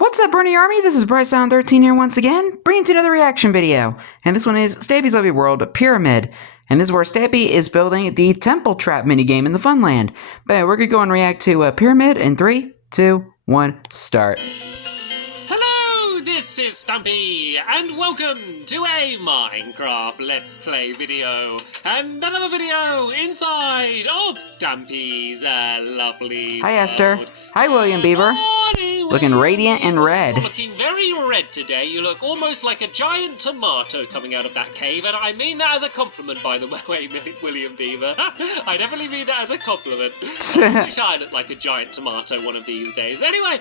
What's up, Bernie Army? This is BryceAllen13 here once again, bringing to another reaction video. And this one is Stampy's Lovely World Pyramid. And this is where Stampy is building the Temple Trap minigame in the Funland. But we're going to go and react to Pyramid in 3, 2, 1, start. Hello, this is Stampy, and welcome to a Minecraft Let's Play video. And another video inside of Stampy's lovely Hi, Esther. world. Hi, William Beaver. Morning, Looking radiant and red. You're looking very red today. You look almost like a giant tomato coming out of that cave, and I mean that as a compliment, by the way, William Beaver. I definitely mean that as a compliment. I wish I looked like a giant tomato one of these days. Anyway,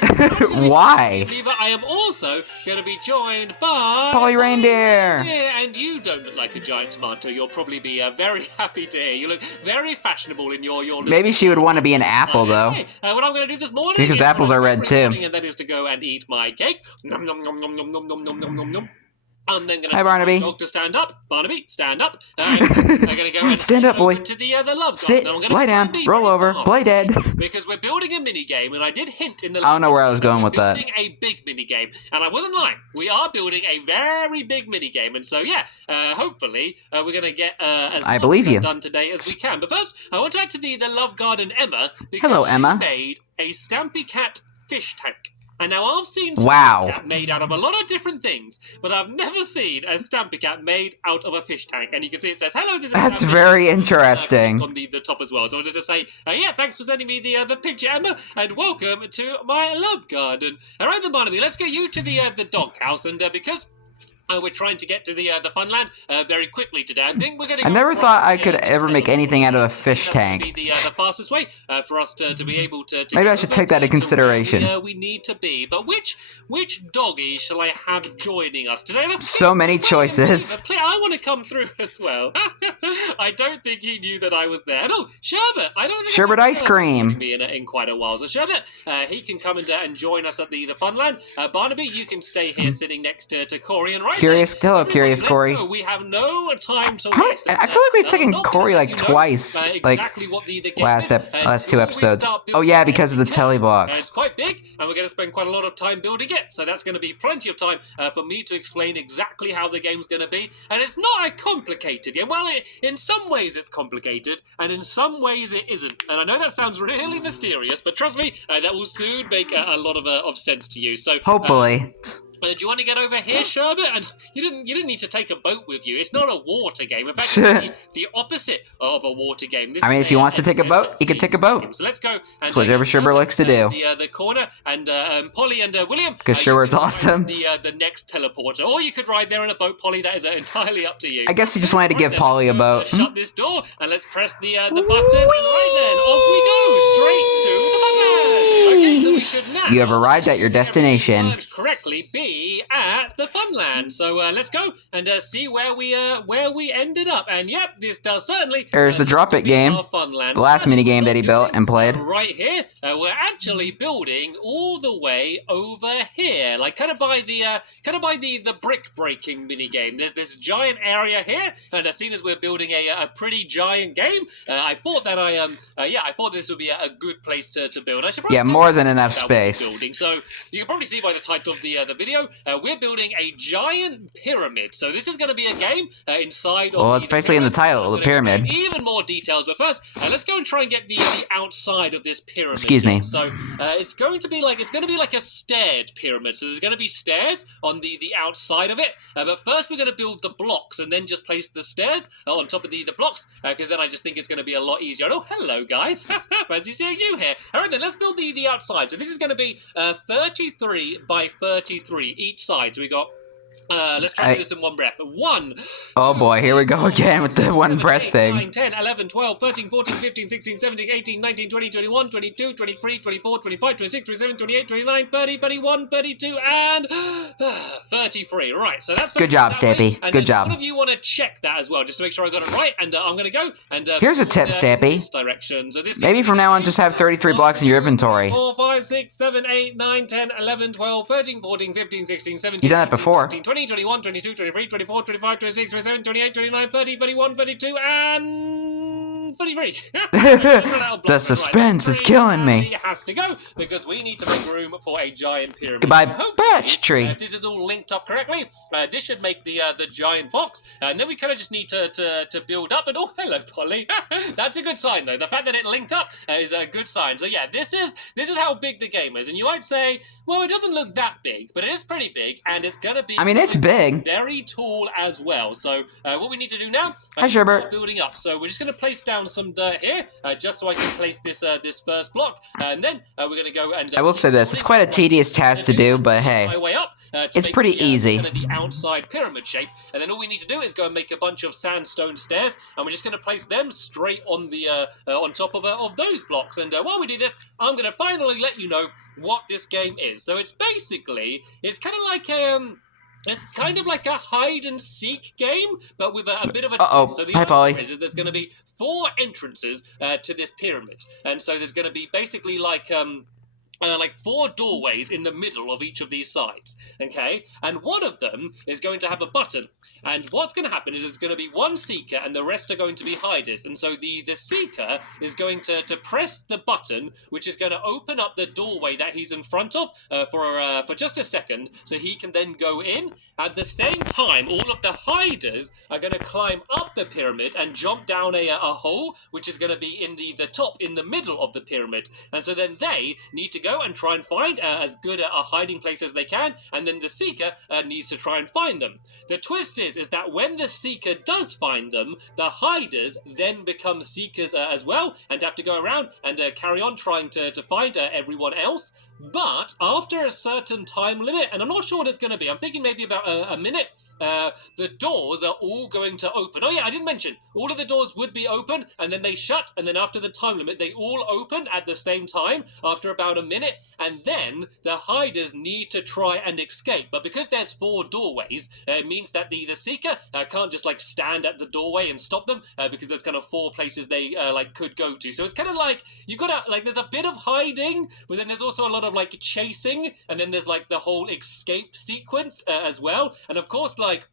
Why? Beaver, I am also going to be joined by Polly Reindeer. and you don't look like a giant tomato. You'll probably be very happy to hear. You look very fashionable in your Maybe she would want to be an apple, though. Hey, what I'm going to do this morning Because is apples are red, too. And that is to go and eat my cake. Nom, nom, nom, nom, nom, nom, nom, nom, nom, nom, nom. I'm then going to Hi, tell Barnaby. my dog to stand up. Barnaby, stand up. I'm going to go and Stand up, boy. to the love Sit, garden. I'm gonna lie try down, and be roll very over, calm. play dead. Because we're building a mini game, and I did hint in the. I don't know where I was going with that. We're building a big mini game, and I wasn't lying. We are building a very big mini game, and so yeah, hopefully we're gonna get as I much believe you. done today as we can. But first, I want to add to the love garden Emma because Hello, Emma. she made a Stampy Cat fish tank. And now I've seen Wow. Stampy Cat made out of a lot of different things, but I've never seen a Stampy Cat made out of a fish tank. And you can see it says, "Hello, this is." That's Stampy very Cat," interesting. on the top as well. So I wanted to say, yeah, thanks for sending me the picture, Emma, and welcome to my love garden. All right, then, Barnaby, let's get you to the doghouse, and because. We're trying to get to the Funland very quickly today. I think we're going to. I never thought I could ever make anything out of a fish That's gonna tank. be the fastest way for us to be able to Maybe get I should over take that to into consideration. where we need to be. But which doggy shall I have joining us today? So many choices. I want to come through as well. I don't think he knew that I was there. No, Sherbet. I don't think Sherbet I've had ice Sherbet cream. joining me in quite a while. So Sherbet, he can come and join us at the Funland. Barnaby, you can stay here sitting next to Corey and right. Curious, there, hello, everybody, Curious let's Corey. go. We have no time to How- waste. I feel like we've taken not Corey gonna like let you know, twice, exactly like what the game last is, last until two we episodes. start Oh building yeah, it, because of the telly box. it's quite big, and we're going to spend quite a lot of time building it. So that's going to be plenty of time for me to explain exactly how the game's going to be. And it's not a complicated game. Well, in some ways it's complicated, and in some ways it isn't. And I know that sounds really mysterious, but trust me, that will soon make a lot of sense to you. So Hopefully. do you want to get over here, Sherbet? And you didn't need to take a boat with you. It's not a water game. In fact, it's the opposite of a water game. This I mean, is if he wants to take a boat, he can take a boat. game. So let's go. And That's what whatever Sherbert likes to do. The corner, and Polly and William. Because Sherbert's awesome. The next teleporter, or you could ride there in a boat, Polly. That is entirely up to you. I guess he just wanted to give Right then, Polly a let's go, boat. shut this door, and let's press the button. And right then, off we go, straight to the Funland. Okay, so we should now. You have arrived at your destination. Worked correctly, be at the Funland. So let's go and see where we ended up. And yep, this does certainly. There's the Drop It be game. our Funland. The last So mini game that he built and played. Right here, we're actually building all the way over here, like kind of by the brick breaking mini game. There's this giant area here, and as soon as we're building a pretty giant game, I thought that I thought this would be a good place to build. I should probably Yeah, tell more you than enough about what we're space. building. So you can probably see by the title of the video, we're building a giant pyramid. So this is going to be a game inside. Well, of it's basically in the title, I'm the gonna explain pyramid. even more details, but first, let's go and try and get the outside of this pyramid. Excuse me. So it's going to be like a staired pyramid. So there's going to be stairs on the outside of it. But first, we're going to build the blocks and then just place the stairs on top of the blocks, because then I just think it's going to be a lot easier. Oh, hello, guys. Nice to see you here. All right, then let's build the outside. So this is going to be 33 by 33 each side. So we got. Let's try to do this in one breath. 1. Oh boy, here we go again with the 6, one 7, breath 8, thing. 9, 10, 11, 12, 13, 14, 15, 16, 17, 18, 19, 20, 21, 22, 23, 24, 25, 26, 27, 28, 29, 30, 31, 32, and 33. Right, so that's Good job, that way. Stampy. And Good then job. One of you want to check that as well, just to make sure I got it right. And I'm going to go and Here's a tip, in Stampy. this direction. So this Maybe from now on, just have 33 blocks in your inventory. 4, 5, 6, 7, 8, 9, 10, 11, 12, 13, 14, 15, 16, 17, You've done that before. 19, 20, 21, 22, 23, 24, 25, 26, 27, 28, 29, 30, 31, 32, and 23. The suspense is killing me. It has to go because we need to make room for a giant pyramid. Goodbye, Hopefully, birch tree. if this is all linked up correctly, this should make the giant box, and then we kind of just need to build up. And oh, hello, Polly. That's a good sign, though. The fact that it linked up is a good sign. So yeah, this is how big the game is, and you might say, well, it doesn't look that big, but it is pretty big, and it's gonna be. I mean, it's big. Very tall as well. So what we need to do now Hi, is Sherbert. start building up. So we're just going to place down some dirt here, just so I can place this this first block, and then we're going to go and. I will say this: it's quite a tedious task to do, but hey, my way up, it's pretty easy. Kind of the outside pyramid shape, and then all we need to do is go and make a bunch of sandstone stairs, and we're just going to place them straight on the on top of those blocks. And while we do this, I'm going to finally let you know what this game is. So it's basically, it's kind of like it's kind of like a hide and seek game, but with a bit of a twist. So the Hi, Polly. idea is that there's going to be 4 entrances to this pyramid, and so there's going to be basically like 4 doorways in the middle of each of these sides, okay? And one of them is going to have a button. And what's going to happen is there's going to be one seeker and the rest are going to be hiders. And so the seeker is going to press the button, which is going to open up the doorway that he's in front of for just a second, so he can then go in. At the same time, all of the hiders are going to climb up the pyramid and jump down a hole, which is going to be in the top, in the middle of the pyramid. And so then they need to go and try and find as good a hiding place as they can, and then the seeker needs to try and find them. The twist is that when the seeker does find them, the hiders then become seekers as well, and have to go around and carry on trying to find everyone else. But after a certain time limit, and I'm not sure what it's going to be, I'm thinking maybe about a minute, the doors are all going to open. Oh yeah, I didn't mention, all of the doors would be open, and then they shut, and then after the time limit, they all open at the same time after about a minute, and then the hiders need to try and escape. But because there's 4 doorways, it means that the seeker can't just like stand at the doorway and stop them, because there's kind of 4 places they could go to. So it's kind of like, you gotta, like, there's a bit of hiding, but then there's also a lot of like chasing, and then there's like the whole escape sequence as well. And of course, like,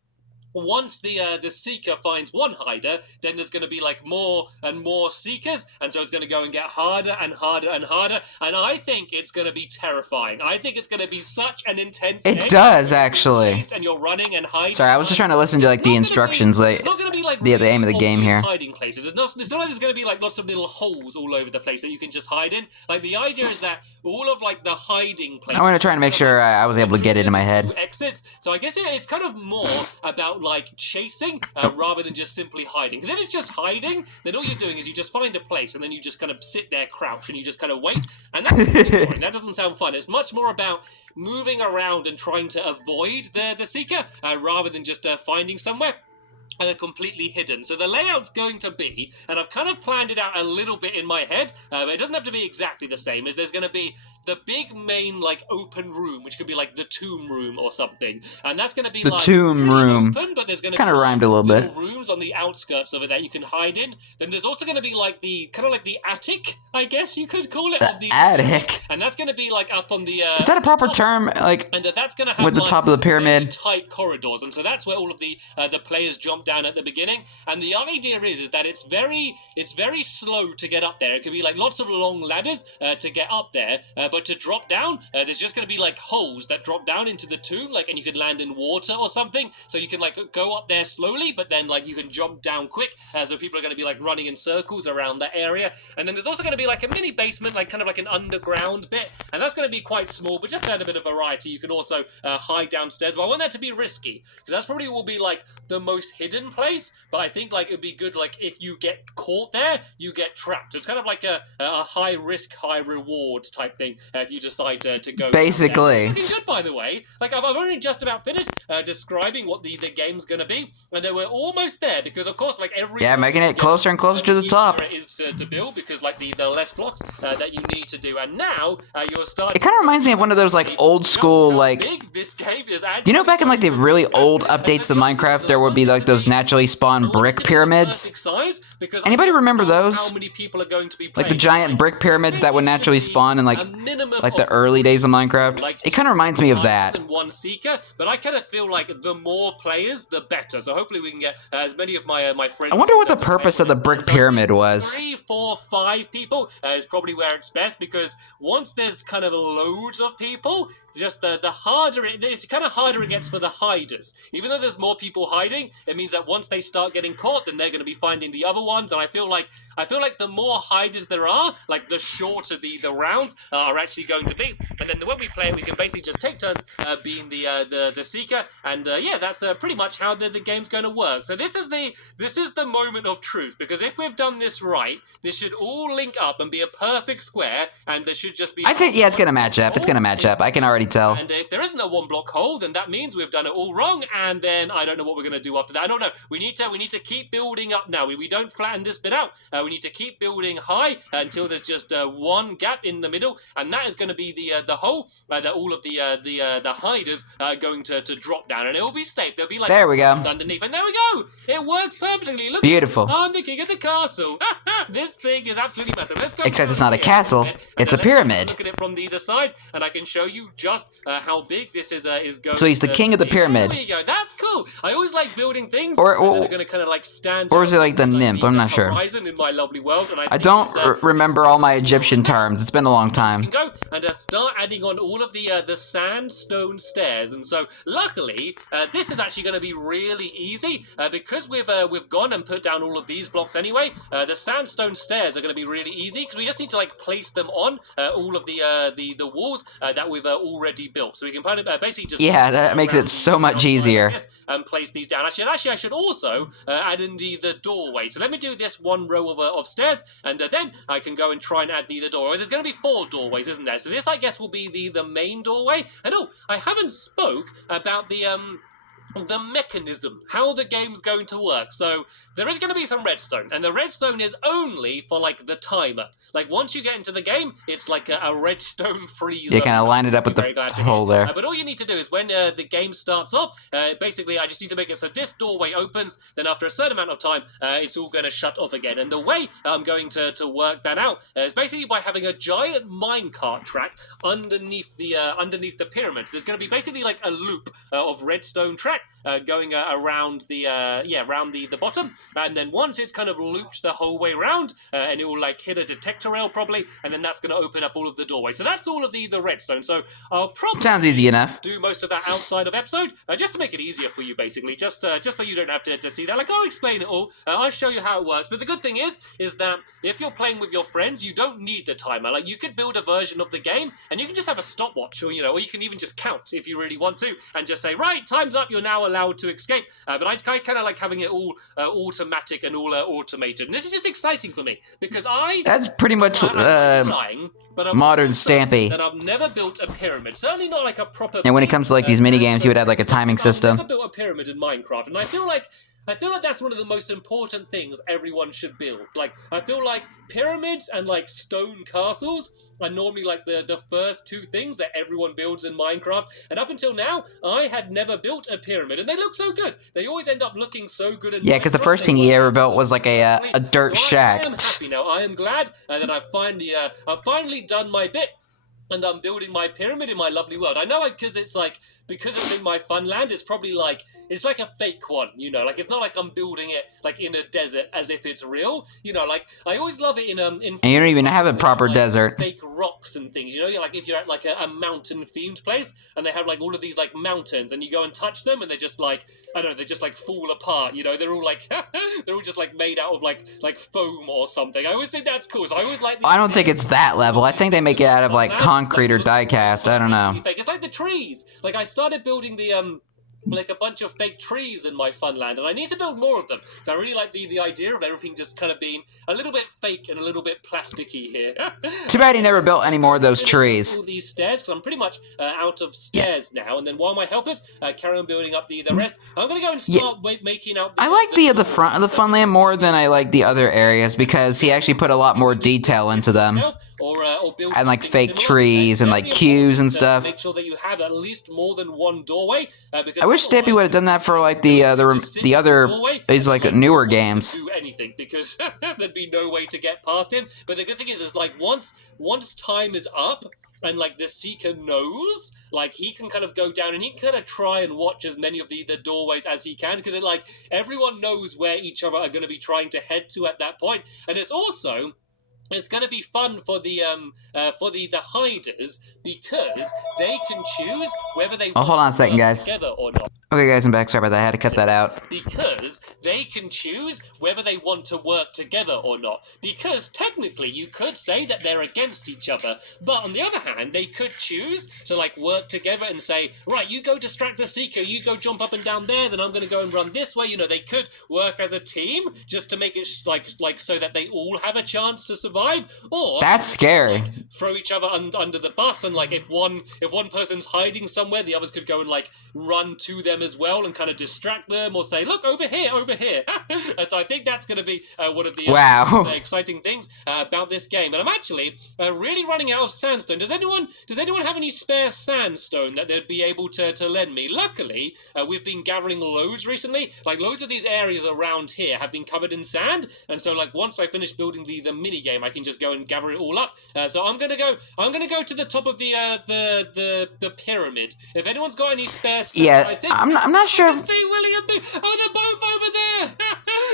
once the seeker finds one hider, then there's going to be like more and more seekers, and so it's going to go and get harder and harder and harder, and I think it's going to be terrifying. I think it's going to be such an intense game. It does, actually. And you're running and hiding. Sorry, I was just trying to listen to like the instructions, like it's not going to be like the aim of the game here. Hiding places. It's not like there's going to be like lots of little holes all over the place that you can just hide in. Like the idea is that all of like the hiding places. I want to try and make sure I was able to get it in my head. Exits. So I guess it's kind of more about like chasing rather than just simply hiding. Because if it's just hiding, then all you're doing is you just find a place and then you just kind of sit there crouch and you just kind of wait. And that's boring. That doesn't sound fun. It's much more about moving around and trying to avoid the seeker rather than just finding somewhere. And they're completely hidden. So the layout's going to be, and I've kind of planned it out a little bit in my head, but it doesn't have to be exactly the same, is there's going to be the big main, like, open room, which could be like the tomb room or something. And that's going to be the like tomb room. Open, but there's going to kind of rhymed a little bit. Rooms on the outskirts of it that you can hide in. Then there's also going to be like the, kind of like the attic, I guess you could call it. The of the attic? And that's going to be like up on the... is that a proper term? Like, and that's going to have with the like, top of the pyramid? Very tight corridors. And so that's where all of the players jump down at the beginning. And the idea is that it's very slow to get up there. It could be like lots of long ladders to get up there, but to drop down, there's just going to be like holes that drop down into the tomb, like, and you could land in water or something. So you can like go up there slowly, but then like you can jump down quick. So people are going to be like running in circles around that area. And then there's also going to be like a mini basement, like kind of like an underground bit, and that's going to be quite small, but just to add a bit of variety. You can also hide downstairs. But I want that to be risky because that's probably will be like the most hidden place. But I think like it'd be good like if you get caught there, you get trapped. So it's kind of like a high risk, high reward type thing if you decide to go. Basically, it's looking good, by the way. Like I've only just about finished describing what the game's gonna be, and we're almost there because of course like every making it closer and closer to the top. It is to build because like the less blocks that you need to do, and now you're starting. It kind of reminds me of one of those like old school like. Big this game is. You know, back in like the really old updates of Minecraft, there would be like those naturally spawned brick pyramids. Size, because Anybody remember I don't know those? how many people are going to be playing. Like the giant brick pyramids that would naturally spawn in like the early days of Minecraft. Like, It kind of reminds me of that. And one seeker, but I kind of feel like the more players, the better. So hopefully we can get as many of my friends. I wonder what the purpose of the brick pyramid was. 3, 4, 5 people is probably where it's best, because once there's kind of loads of people, just the harder it's kind of harder it gets for the hiders. Even though there's more people hiding, it means that once they start getting caught, then they're going to be finding the other ones. And I feel like the more hiders there are, like the shorter the rounds are actually going to be. And then when we play it, we can basically just take turns being the seeker, and yeah, that's pretty much how the game's going to work. So this is the moment of truth, because if we've done this right, this should all link up and be a perfect square, and there should just be. I think it's gonna match up. It's gonna match up. I can already tell. And if there isn't a 1-block hole, then that means we've done it all wrong, and then I don't know what we're going to do after that. I don't know. We need to keep building up now. We don't flatten this bit out. We need to keep building high until there's just one gap in the middle, and that is going to be the hole that all of the hiders are going to drop down, and it will be safe. There'll be like there we go underneath, and there we go. It works perfectly. Look, beautiful. I'm the king of the castle. This thing is absolutely massive. Let's go. Except it's not a castle; it's a pyramid. Look at it from the other side, and I can show you just how big this is going. So he's the king of the pyramid. There you go. That's cool. I always like building things or that are going to kind of like stand. Or is it like the nymph? I'm not sure. In my lovely world, and I don't remember all my Egyptian terms. It's been a long time. You can go and start adding on all of the sandstone stairs, and so luckily this is actually going to be really easy because we've gone and put down all of these blocks anyway. The sandstone stairs are going to be really easy because we just need to like place them on all of the walls that we've already built. So we can basically just that makes it so much easier. And place these down. Actually, I should also add in the doorway. So let me do this one row of stairs, and then I can go and try and add the doorway. There's going to be 4 doorways, isn't there? So this, I guess, will be the main doorway. And oh, I haven't spoke about the mechanism, how the game's going to work. So there is going to be some redstone, and the redstone is only for like the timer. Like once you get into the game, it's like a redstone free zone. You kind of line it up with the hole there. But all you need to do is when the game starts off, basically I just need to make it so this doorway opens, then after a certain amount of time, it's all going to shut off again. And the way I'm going to work that out is basically by having a giant minecart track underneath the pyramids. There's going to be basically like a loop of redstone track going around the bottom, and then once it's kind of looped the whole way around, and it will like hit a detector rail probably, and then that's going to open up all of the doorways. So that's all of the redstone. So I'll probably sounds easy enough. Do most of that outside of episode, just to make it easier for you, basically, just so you don't have to see that. Like I'll explain it all. I'll show you how it works. But the good thing is that if you're playing with your friends, you don't need the timer. Like you could build a version of the game, and you can just have a stopwatch, or or you can even just count if you really want to, and just say, right, time's up. You're now allowed to escape. But I kind of like having it all automatic and all automated. And this is just exciting for me because that's pretty much lying, but modern Stampy. That I've never built a pyramid. Certainly not like a proper. And when it comes to like these mini games, you would have like a timing system. I've never built a pyramid in Minecraft, and I feel like that's one of the most important things everyone should build. Like, I feel like pyramids and, like, stone castles are normally, like, the first 2 things that everyone builds in Minecraft. And up until now, I had never built a pyramid. And they look so good. They always end up looking so good in Yeah, because the first thing he ever built was, like, a dirt shack. I am happy now. I am glad that I've finally done my bit. And I'm building my pyramid in my lovely world. I know because it's in my fun land, it's probably like, it's like a fake one, like it's not like I'm building it like in a desert as if it's real, like I always love it in and you don't even have a proper desert. Fake rocks and things, like if you're at like a mountain themed place and they have like all of these like mountains and you go and touch them and they're just like, I don't know, they just like fall apart, they're all like, they're all just like made out of like foam or something. I always think that's cool. So I always like I don't think it's that level. I think they make it out of like concrete or die cast. I don't know. It's like the trees. Like I started building the like a bunch of fake trees in my fun land, and I need to build more of them. So I really like the idea of everything just kind of being a little bit fake and a little bit plasticky here. Too bad he never built any more of those trees. All these stairs, because I'm pretty much out of stairs now. And then while my helpers carry on building up the rest, I'm going to go and start making out. I like the front of the fun land more than I like the other areas because he actually put a lot more detail into them. Or and like fake trees and like queues and stuff. Make sure that you have at least more than one doorway. I wish Stampy would have done that for like the other is like newer games. Do anything because there'd be no way to get past him. But the good thing is like once time is up and like the Seeker knows, like he can kind of go down and he can kind of try and watch as many of the doorways as he can because like everyone knows where each other are going to be trying to head to at that point. And it's also going to be fun for the hiders because they can choose whether they hold on a second, guys. Together or not. Okay, guys, I'm back. Sorry about that. I had to cut that out. Because they can choose whether they want to work together or not. Because technically, you could say that they're against each other, but on the other hand, they could choose to like work together and say, right, you go distract the Seeker, you go jump up and down there, then I'm going to go and run this way. You know, they could work as a team just to make it like so that they all have a chance to survive. Or that's scary. Like, throw each other under the bus, and like if one person's hiding somewhere, the others could go and like run to them as well and kind of distract them or say, look, over here. And so I think that's going to be one of the exciting things about this game. And I'm actually really running out of sandstone. Does anyone have any spare sandstone that they'd be able to lend me? Luckily, we've been gathering loads recently. Like loads of these areas around here have been covered in sand, and so like once I finish building the mini game, I can just go and gather it all up. So I'm gonna go to the top of the pyramid. If anyone's got any spare sand, I think I'm not sure. See William B. Oh, they're both over there.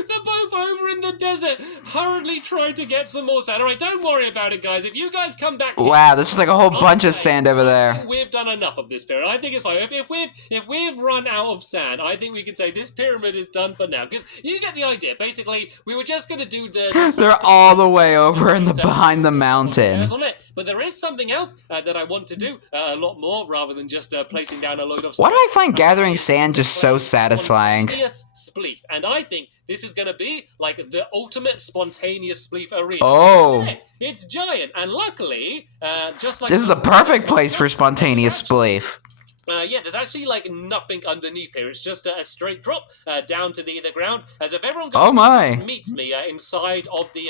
They're both over in the desert, hurriedly trying to get some more sand. All right, don't worry about it, guys. If you guys come back here, wow, this is like a whole bunch of sand over there. We've done enough of this pyramid. I think it's fine. If we've run out of sand, I think we can say this pyramid is done for now. Because you get the idea. Basically, we were just gonna do the they're all the way over in the behind the mountain. But there is something else that I want to do a lot more rather than just placing down a load of sand. Why do I find gathering sand just so satisfying? Spleef, and I think this is going to be like the ultimate spontaneous spleef arena. Oh, it's giant, and luckily, just like this is the perfect place for spontaneous spleef. Yeah, there's actually like nothing underneath here. It's just a straight drop down to the ground. As if everyone goes meets me inside of the.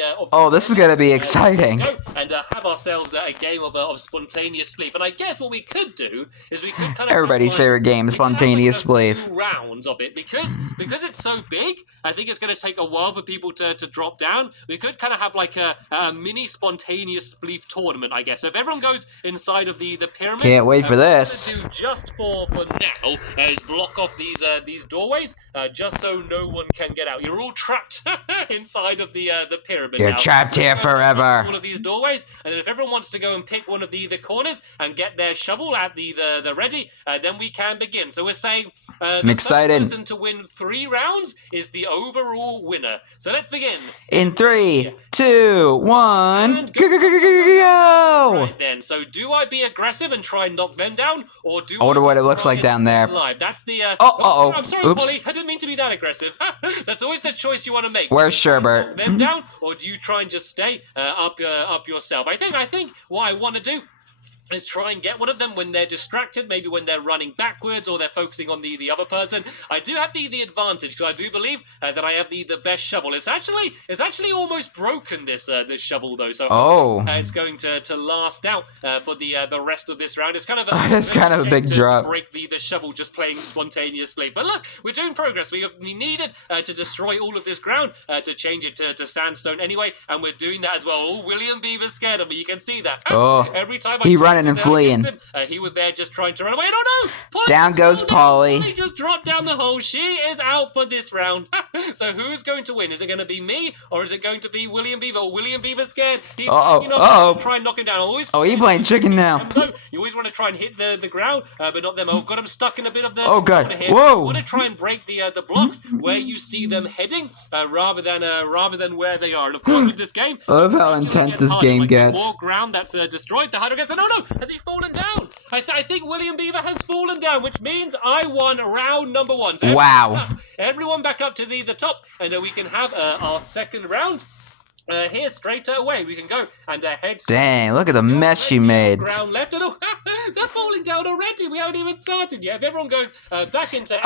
This is gonna be exciting. Go and have ourselves a game of spontaneous spleef. And I guess what we could do is we could kind of everybody's favorite game, spontaneous spleef. Rounds of it because it's so big. I think it's going to take a while for people to drop down. We could kind of have like a mini spontaneous spleef tournament, I guess. So if everyone goes inside of the pyramid, can't wait for this. Do just for now is block off these doorways just so no one can get out. You're all trapped inside of the pyramid. You're trapped here forever. All of these doorways, and then if everyone wants to go and pick one of the corners and get their shovel at the ready, then we can begin. So we're saying I'm excited. The person to win 3 rounds is the overall winner. So let's begin. In 3, 2, 1, go! Right then. So do I be aggressive and try and knock them down, or do I wonder what it looks like down there. Live? That's the. I'm sorry, Oops. Polly. I didn't mean to be that aggressive. That's always the choice you want to make. Where's Sherbert? Knock them down, or do you try and just stay up yourself? I think what I want to do is try and get one of them when they're distracted, maybe when they're running backwards or they're focusing on the other person. I do have the advantage because I do believe that I have the best shovel. It's actually almost broken, this shovel though, so it's going to last out for the rest of this round. It's kind of a big drop to break the shovel just playing spontaneously. But look, we're doing progress. We needed to destroy all of this ground to change it to sandstone anyway, and we're doing that as well. Oh, William Beaver's scared of me. You can see that. Every time I running and fleeing. He was there just trying to run away. No! Polly down goes Polly. Polly just dropped down the hole. She is out for this round. So who's going to win? Is it going to be me, or is it going to be William Beaver? Or William Beaver's scared. He's try and knock him down. He playing chicken now. You always want to try and hit the ground, but not them. I've got him stuck in a bit of the. God! Here. Whoa! I want to try and break the blocks where you see them heading, rather than where they are. And of course, with this game, I love how intense this game gets. The more ground that's destroyed, the harder it gets. No! Has he fallen down? I think William Beaver has fallen down, which means I won round number 1. So wow! Everyone back up to the top, and we can have our second round. here straight away. We can go and head. Dang, look at the mess she made. Ground left, and they're falling down already. We haven't even started yet. If everyone goes back into,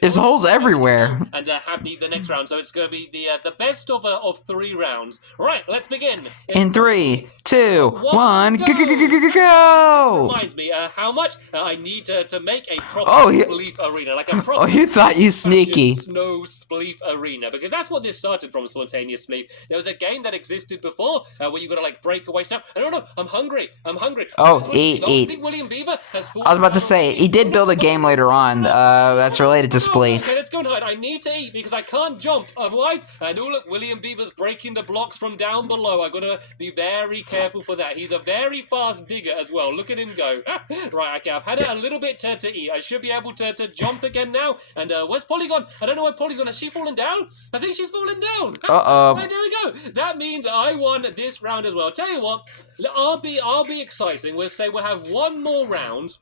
there's holes everywhere. And have the next round. So it's going to be the best of 3 rounds. Right, let's begin. In 3, 2, 1, go! Reminds me how much I need to make a proper spleef arena, like a proper. Oh, you thought you sneaky. Snow spleef arena, because that's what this started from. Spontaneous spleef. There was a game that existed before where you got to like break away snow. I don't know. I'm hungry. Oh, eat. I think William Beaver has. I was about to say he did build a game later on. That's related to spleef. Okay, let's go and hide. I need to eat because I can't jump otherwise. And oh look, William Beaver's breaking the blocks from down below. I gotta be very careful for that. He's a very fast digger as well. Look at him go. Right, okay, I've had it a little bit to eat. I should be able to jump again now. And where's Polly gone? I don't know where Polly's gone. Has she fallen down? I think she's fallen down. Right, there we go. That means I won this round as well. Tell you what, I'll be exciting. We'll say we'll have one more round.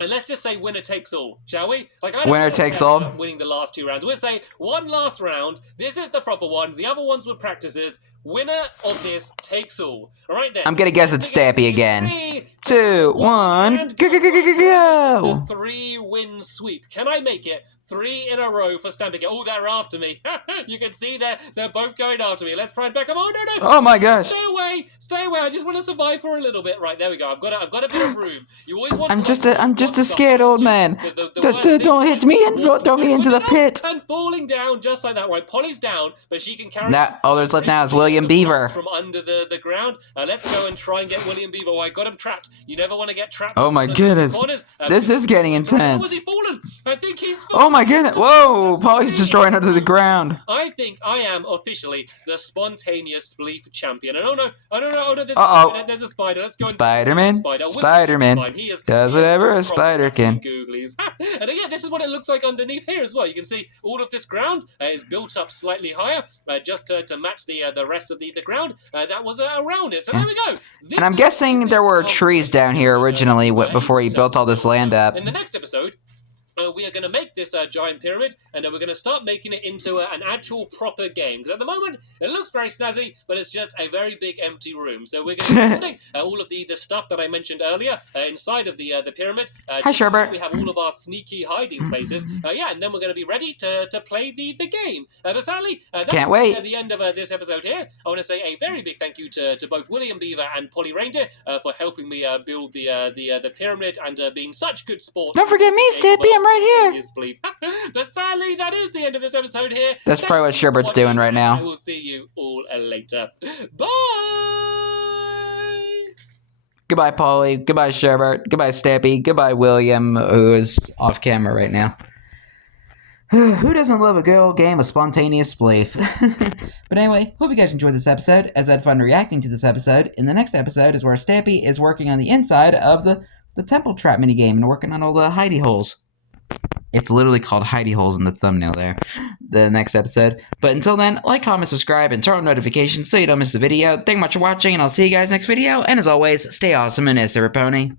And let's just say winner takes all, shall we? Like, I don't winner takes all. Winning the last 2 rounds. We'll say one last round. This is the proper one. The other ones were practices. Winner of this takes all. All right then. I'm gonna guess it's Stampy again. 3, 2, 1, go! The 3-win sweep. Can I make it? 3 in a row for Stampy. Oh, they're after me. You can see they're both going after me. Let's try and back them. Oh no! Oh my gosh! Stay away! I just want to survive for a little bit. Right, there we go. I've got a bit of room. You always want. I'm just a scared old man. Don't hit me and throw me into the pit. And falling down just like that. Right, Polly's down, but she can carry. All there's left now is William Beaver from under the ground. Let's go and try and get William Beaver. Oh, I got him trapped. You never want to get trapped. Oh my goodness! This is getting intense. Was he fallen? I think he's fallen. Oh my goodness! Whoa! Polly's destroying under the ground. I think I am officially the spontaneous spleef champion. And oh no, there's a spider. Let's go. Spider-Man. Spider-Man. He does whatever a spider can. Googlies. And again, this is what it looks like underneath here as well. You can see all of this ground is built up slightly higher, just to match the rest of the ground that was around it. So there we go. And I'm guessing there were trees down here originally before he built all this land up. In the next episode, we are going to make this giant pyramid, and we're going to start making it into an actual proper game. Because at the moment, it looks very snazzy, but it's just a very big empty room. So we're going to be putting all of the stuff that I mentioned earlier inside of the pyramid. Hi, Sherbert. We have all of our sneaky hiding places. And then we're going to be ready to play the game. But sadly, can't wait. At the end of this episode here, I want to say a very big thank you to both William Beaver and Polly Reindeer for helping me build the pyramid and being such good sports. Don't forget me, Stampy. I'm right here. But sadly, that is the end of this episode here. That's probably what Sherbert's doing right now. I will see you all later. Bye! Goodbye, Polly. Goodbye, Sherbert. Goodbye, Stampy. Goodbye, William, who is off camera right now. Who doesn't love a good old game of spontaneous spleef? But anyway, hope you guys enjoyed this episode, as I had fun reacting to this episode. In the next episode is where Stampy is working on the inside of the temple trap minigame and working on all the hidey holes. It's literally called hidey holes in the thumbnail there, the next episode. But until then, like, comment, subscribe, and turn on notifications so you don't miss the video. Thank you much for watching, and I'll see you guys next video. And as always, stay awesome and S8EP37.